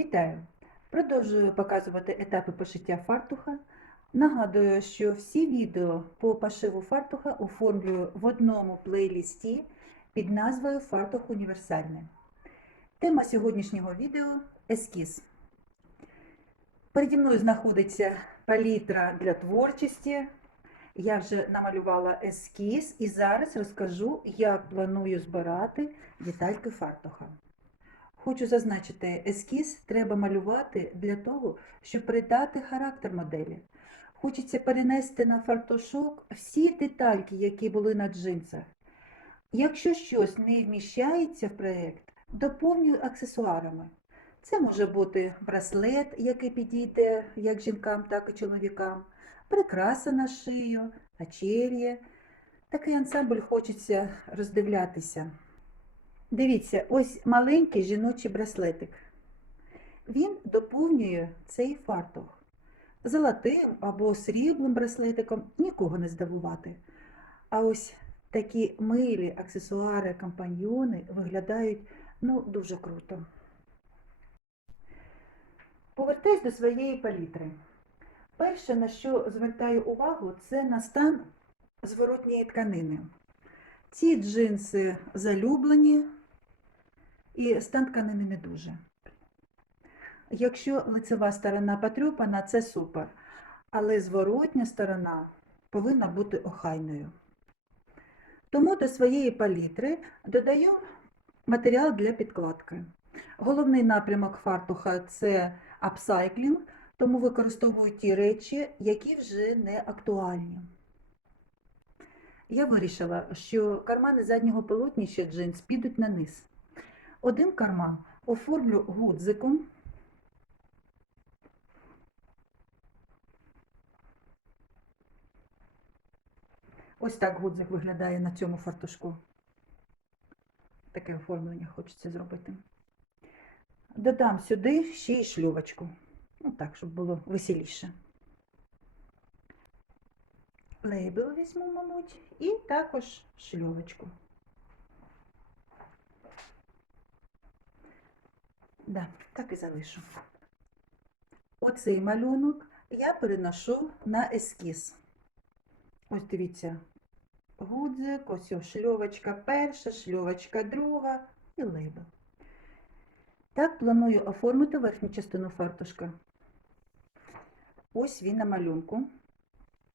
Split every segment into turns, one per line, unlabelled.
Вітаю! Продовжую показувати етапи пошиття фартуха. Нагадую, що всі відео по пошиву фартуха оформлюю в одному плейлісті під назвою Фартух універсальний. Тема сьогоднішнього відео ескіз. Переді мною знаходиться палітра для творчості. Я вже намалювала ескіз і зараз розкажу, як планую збирати детальки фартуха. Хочу зазначити, ескіз треба малювати для того, щоб передати характер моделі. Хочеться перенести на фартушок всі детальки, які були на джинсах. Якщо щось не вміщається в проєкт, доповнюю аксесуарами. Це може бути браслет, який підійде як жінкам, так і чоловікам, прикраса на шию, очер'я. Такий ансамбль хочеться роздивлятися. Дивіться, ось маленький жіночий браслетик. Він доповнює цей фартух. Золотим або сріблим браслетиком нікого не здивувати. А ось такі милі аксесуари, компаньйони виглядають ну, дуже круто. Повертаюсь до своєї палітри. Перше, на що звертаю увагу, це на стан зворотньої тканини. Ці джинси залюблені, і стан тканини не дуже. Якщо лицева сторона потрюпана, це супер. Але зворотня сторона повинна бути охайною. Тому до своєї палітри додаю матеріал для підкладки. Головний напрямок фартуха це апсайклінг, тому використовую ті речі, які вже не актуальні. Я вирішила, що кармани заднього полотнища джинс підуть на низ. Один карман оформлю гудзиком. Ось так гудзик виглядає на цьому фартушку. Таке оформлення хочеться зробити. Додам сюди ще й шлювочку. Ну так, щоб було веселіше. Лейбл візьму, мабуть, і також шльовочку. Да, так і залишу. Оцей малюнок я переношу на ескіз. Ось дивіться, гудзик, ось шльовочка перша, шльовочка друга і лейбл. Так планую оформити верхню частину фартушка. Ось він на малюнку.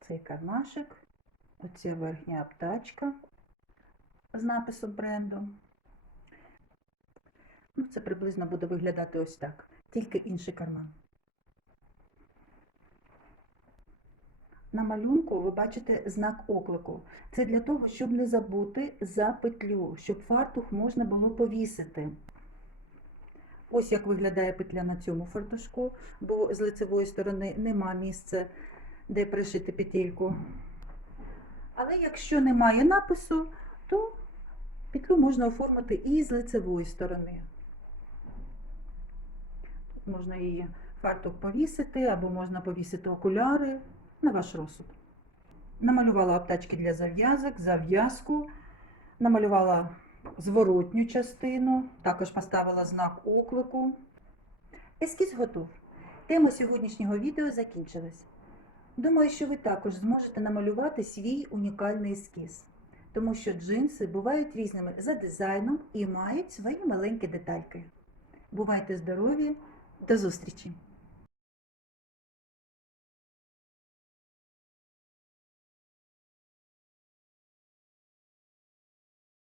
Цей кармашик, оця верхня аптачка з написом бренду. Ну, це приблизно буде виглядати ось так, тільки інший карман. На малюнку ви бачите знак оклику. Це для того, щоб не забути за петлю, щоб фартух можна було повісити. Ось як виглядає петля на цьому фартушку, бо з лицевої сторони нема місця, де пришити петельку. Але якщо немає напису, то петлю можна оформити і з лицевої сторони. Можна її фартух повісити, або можна повісити окуляри на ваш розсуд. Намалювала аптечки для зав'язок, зав'язку, намалювала зворотню частину, також поставила знак оклику. Ескіз готов. Тема сьогоднішнього відео закінчилась. Думаю, що ви також зможете намалювати свій унікальний ескіз, тому що джинси бувають різними за дизайном і мають свої маленькі детальки. Бувайте здорові! До зустрічі!